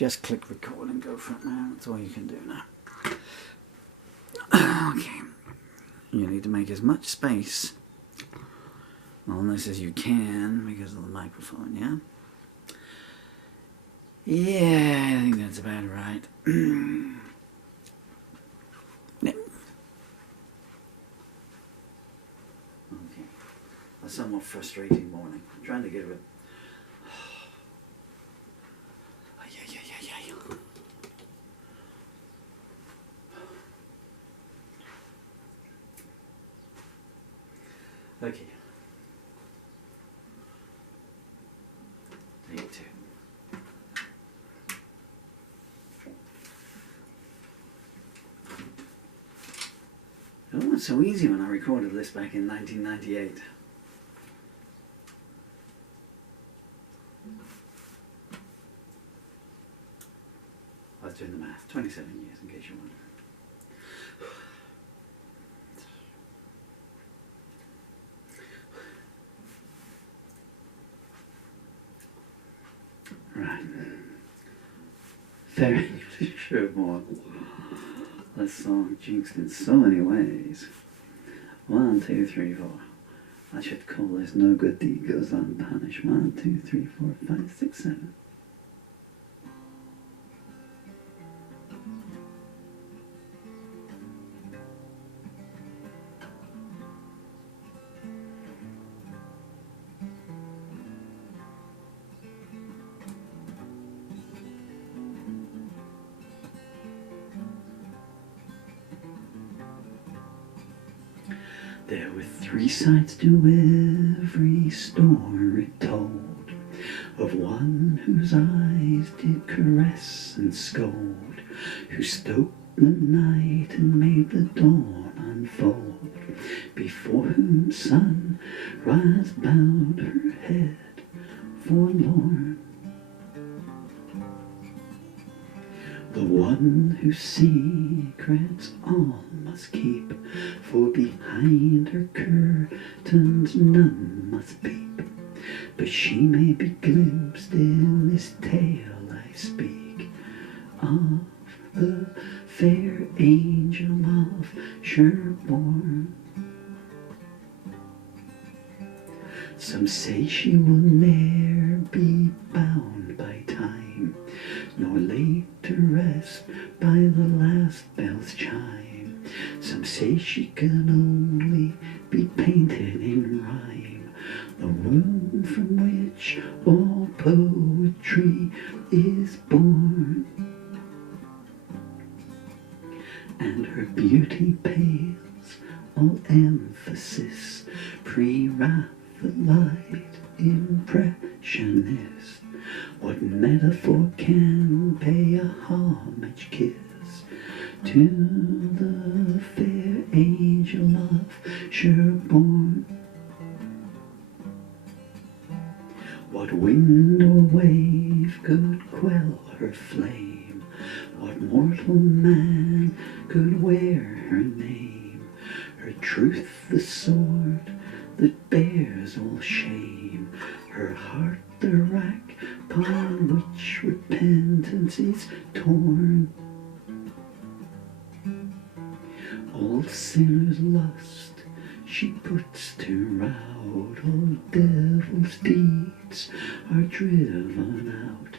Just click record and go for it now. That's all you can do now. Okay. You need to make as much space on this as you can because of the microphone, yeah? Yeah, I think that's about right. Yep. Okay. A somewhat frustrating morning. I'm trying to get rid. Okay. Take two. It wasn't so easy when I recorded this back in 1998. I was doing the math. 27 years, in case you're wondering. Right. Fair Angel of Sherborne. This song jinxed in so many ways. 1, 2, 3, 4. I should call this No Good Deed Goes Unpunished. 1, 2, 3, 4, 5, 6, 7. There were 3 sides to every story told, of one whose eyes did caress and scold, who stoked the night and made the dawn unfold, before whom sunrise bowed her head forlorn. The one whose secrets all must keep, for behind her curtains none must peep. But she may be glimpsed in this tale I speak, of the fair angel of Sherborne. Some say she will ne'er be bound by time, nor laid to rest by the last bell's chime. Some say she can only be painted in rhyme, the womb from which all poetry is born. And her beauty pales all emphasis, pre-Raphaelite impressionist. What metaphor can pay a homage kiss to the fair angel of Sherborne? What wind or wave could quell her flame? What mortal man could wear her name? Her truth the sword that bears all shame, her heart the rack upon which repentance is torn. All sinners' lust she puts to rout, all devil's deeds are driven out,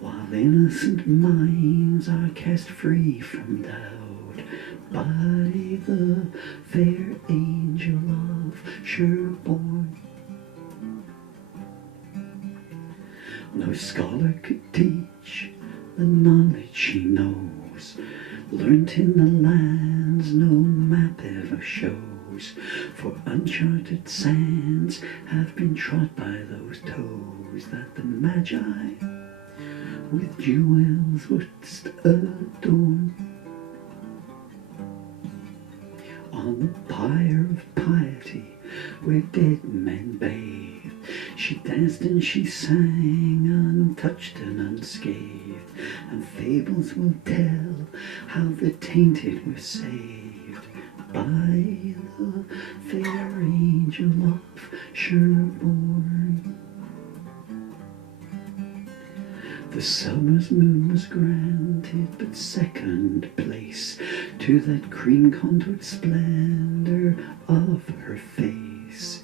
while innocent minds are cast free from doubt by the fair angel of Sherborne. No scholar could teach the knowledge she knows, learnt in the lands no map ever shows, for uncharted sands have been trod by those toes that the Magi with jewels wouldst adorn. On the pyre of piety where dead men bathed, she danced and she sang, untouched and unscathed, and fables will tell how the tainted were saved by the fair angel of Sherborne. The summer's moon was granted but second place to that cream-contoured splendor of her face,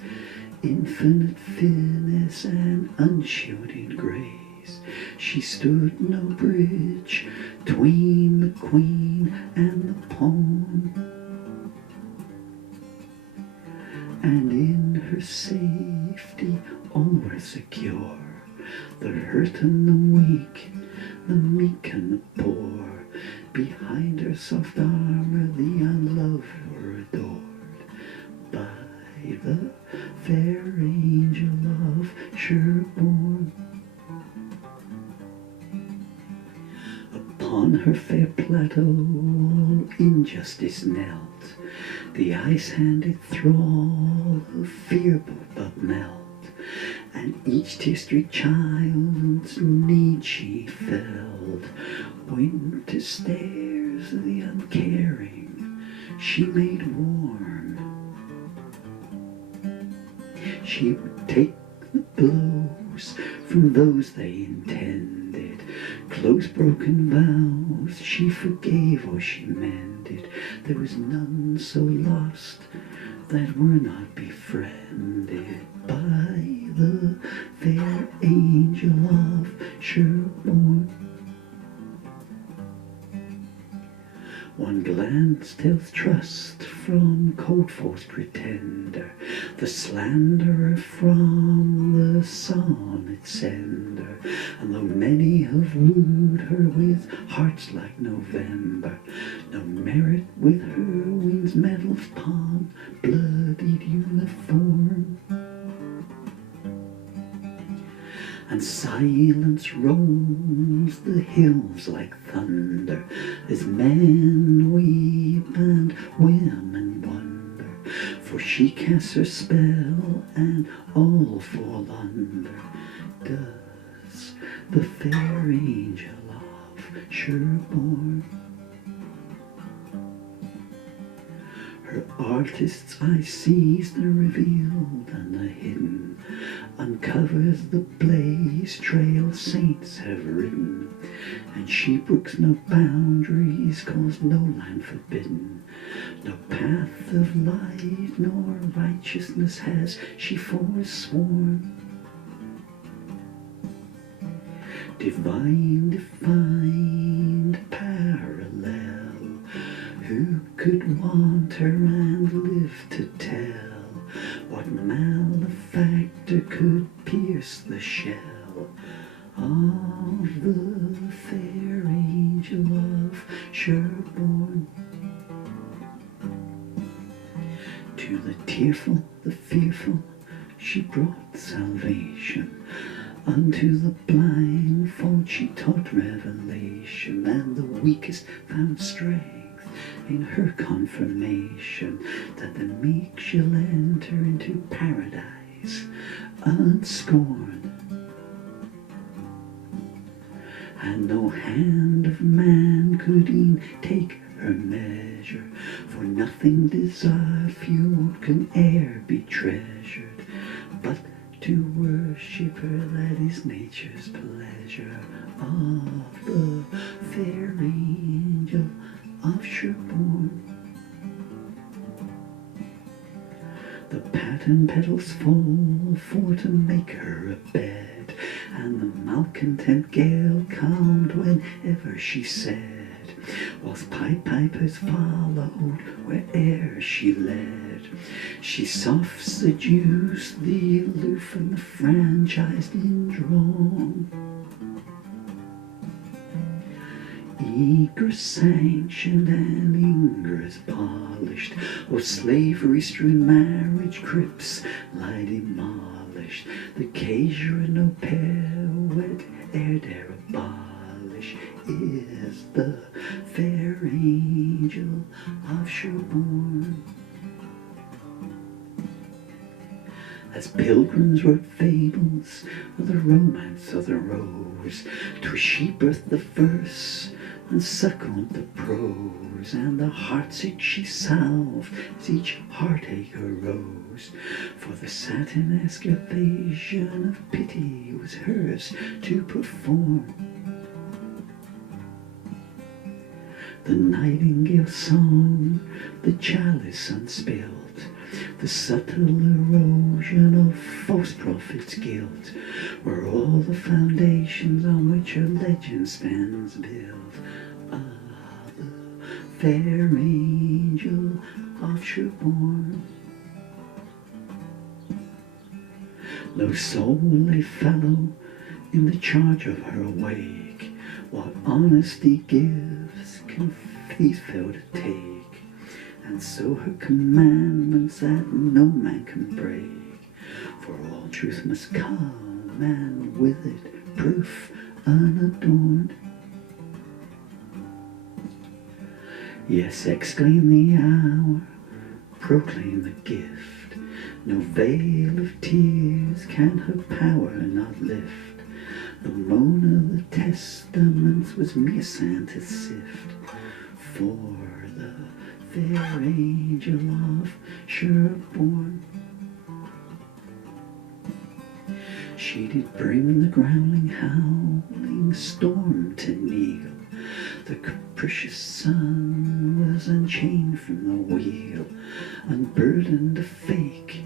infinite finesse and unshielded grace. She stood no bridge tween the queen and the pawn, and in her safety all were secure. The hurt and the weak, the meek and the poor, behind her soft armor the unloved were adored by the fair angel of Sherborne. Upon her fair plateau all injustice knelt, the ice-handed thrall of fear but melt, and each tear-streaked child's need she felled. Winter stares the uncaring she made warm. She would take the blows from those they intended, close broken vows she forgave or she mended. There was none so lost that were not befriended by the fair angel of Sherborne. One glance tells trust from cold false pretender, the slanderer from the sonnet sender. And though many have wooed her with hearts like November, no merit with her wings medals upon bloodied uniform. And silence roams the hills like thunder, as men weep and women wonder. For she casts her spell and all fall under. Does the fair angel of Sherborne. Her artist's eye sees the revealed and the hidden, uncovers the blaze trail saints have ridden, and she brooks no boundaries, calls no land forbidden. No path of light nor righteousness has she forsworn. Divine, defined, parallel, who could want her and live to tell what malefactor could pierce the shell of the fair angel of Sherborne? To the tearful, the fearful, she brought salvation. Unto the blindfold she taught revelation, and the weakest found strength in her confirmation, that the meek shall enter into paradise unscorned. And no hand of man could e'en take her measure, for nothing desired few can e'er be treasured, but to worship her, that is nature's pleasure. Of the fair angel of Sherborne. The pattern petals fall for to make her a bed, and the malcontent gale calmed whenever she said, whilst pipe-pipers followed where'er she led. She soft seduced the aloof and the franchised indrawn. Eager sanctioned and ingress polished, or slavery-strewn marriage crypts lie demolished. The casure no pair wet ere dare abolish is the fair angel of Sherborne. As pilgrims wrote fables of the romance of the rose, 'twas she birthed the verse and suckled the prose, and the heartsick she salved as each heartache arose. For the Satanesque evasion of pity was hers to perform. The nightingale's song, the chalice unspilled, the subtle erosion of false prophets' guilt, were all the foundations on which her legend stands built. Ah, the fair angel of Sherborne. No soul lay fallow in the charge of her wake. What honesty gives can faith fail to take, and so her commandments that no man can break. For all truth must come, and with it proof unadorned. Yes, exclaim the hour, proclaim the gift. No veil of tears can her power not lift. The moan of the testaments was mere sand to sift. For the fair angel of Sherborne, she did bring the growling, howling storm to kneel. The capricious sun was unchained from the wheel, unburdened a fake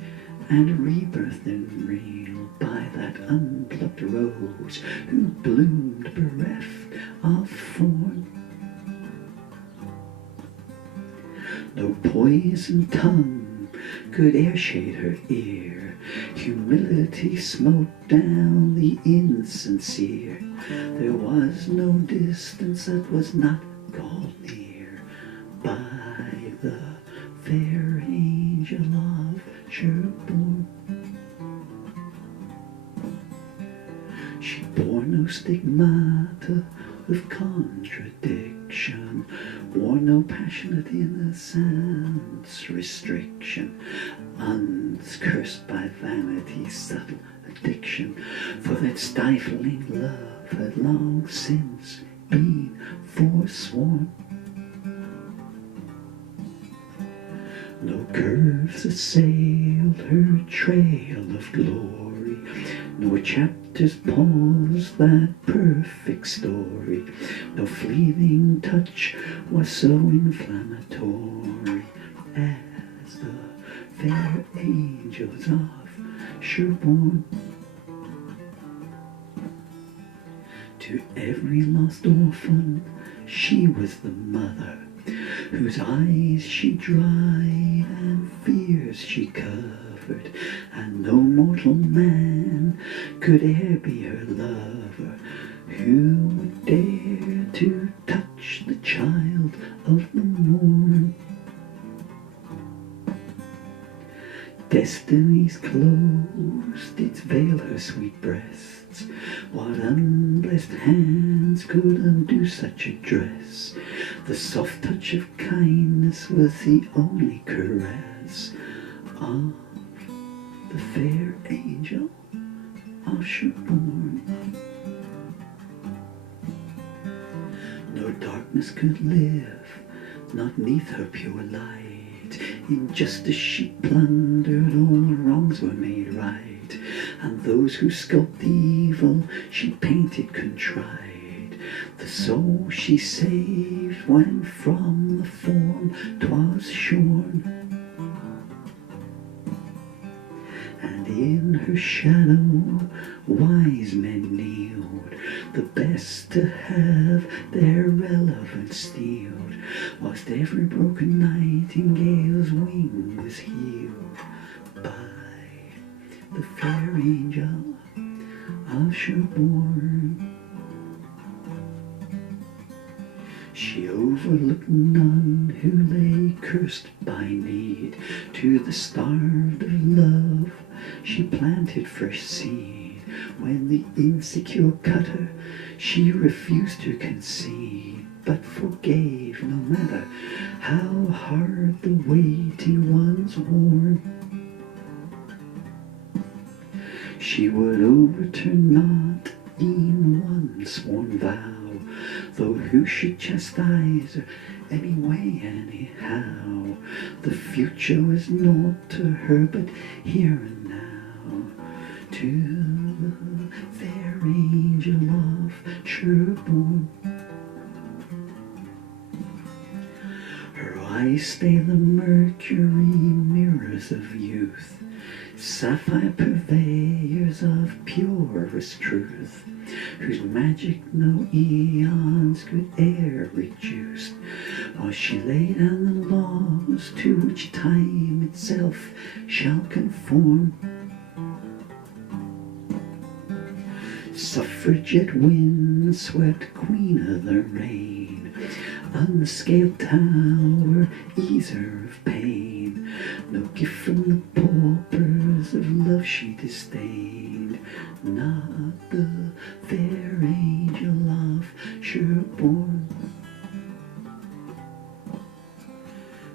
and rebirthed in real by that unplucked rose who bloomed bereft of thorn. No poisoned tongue could e'er shade her ear. Humility smote down the insincere. There was no distance that was not called near by the fair angel of Sherborne. She bore no stigmata of contradiction, wore no passionate innocence restriction, uncursed by vanity's subtle addiction, for that stifling love had long since been forsworn. No curves assailed her trail of glory, nor chapters paused that perfect story. No fleeting touch was so inflammatory as the fair angels of Sherborne. To every lost orphan she was the mother, whose eyes she dried and fears she covered, and no mortal man could e'er be her lover who would dare to touch the child of the morn. Destiny's closed its veil her sweet breasts. What unblessed hands could undo such a dress? The soft touch of kindness was the only caress of the fair angel of Sherborne. No darkness could live, not 'neath her pure light. Injustice she plundered, all wrongs were made right, and those who sculped the evil she painted contrite. The soul she saved when from the form 'twas shorn, and in her shadow wise men kneeled. The best to have their relevance steeled, whilst every broken nightingale's wing was healed by the fair angel of Sherborne. She overlooked none who lay cursed by need. To the starved of love she planted fresh seed. When the insecure cut her, she refused to concede, but forgave no matter how hard the weighty ones worn. She would overturn not e'en one sworn vow, though who should chastise her anyway, anyhow. The future was naught to her but here and now. To the fair angel of Sherborne. eyes stay the mercury mirrors of youth, sapphire purveyors of purest truth, whose magic no eons could e'er reduce, while she laid down the laws to which time itself shall conform. Suffragette wind swept queen of the rain, unscaled tower, easer of pain, no gift from the paupers of love she disdained, not the fair angel of Sherborne.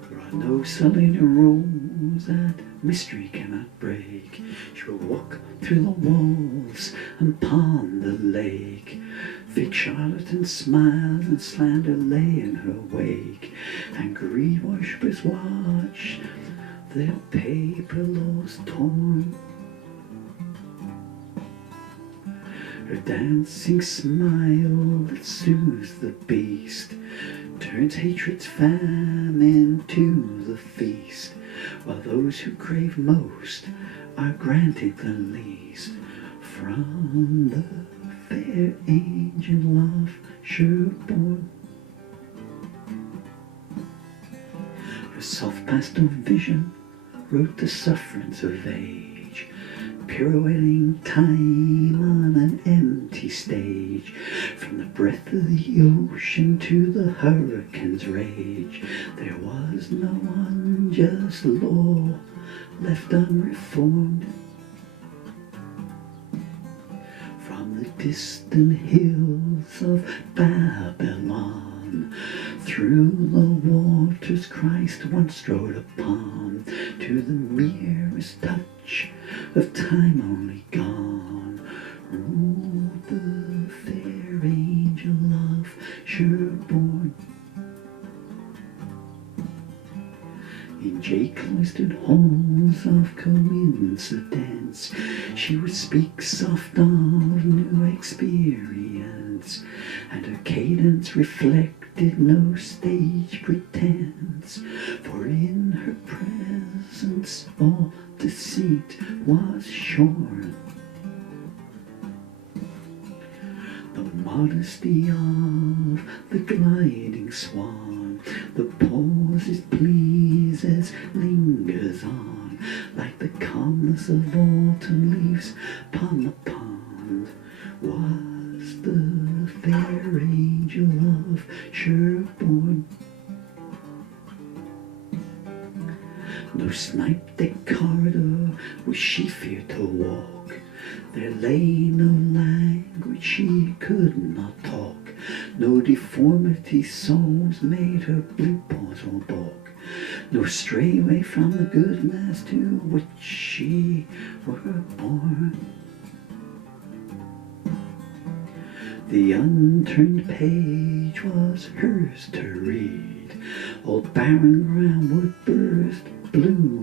There are no sullen rose that mystery cannot break. She will walk through the walls and pond the lake. Fake charlatan smiles and slander lay in her wake, and greed worshippers watch their paper laws torn. Her dancing smile that soothes the beast turns hatred's famine to the feast, while those who crave most are granted the least. From the fair angel of Sherborne, her soft pastel vision wrote the sufferance of age, pirouetting time on an empty stage. From the breath of the ocean to the hurricane's rage, there was no unjust law left unreformed. From the distant hills of Babylon, through the waters Christ once strode upon, to the merest touch of time only gone, ruled the fair angel of Sherborne. In jay-cloistered halls of coincidence, she would speak soft of new experience, and her cadence reflected no stage pretense, for in her presence all deceit was shorn. The modesty of the gliding swan, the pause it pleases, lingers on, like the calmness of autumn leaves upon the pond, was the fair angel of Sherborne. No snipe-decked corridor which she feared to walk, there lay no language she could not talk, no deformity souls made her blue paws will balk, no stray way from the goodness to which she were born. The unturned page was hers to read, old barren ground would burst blue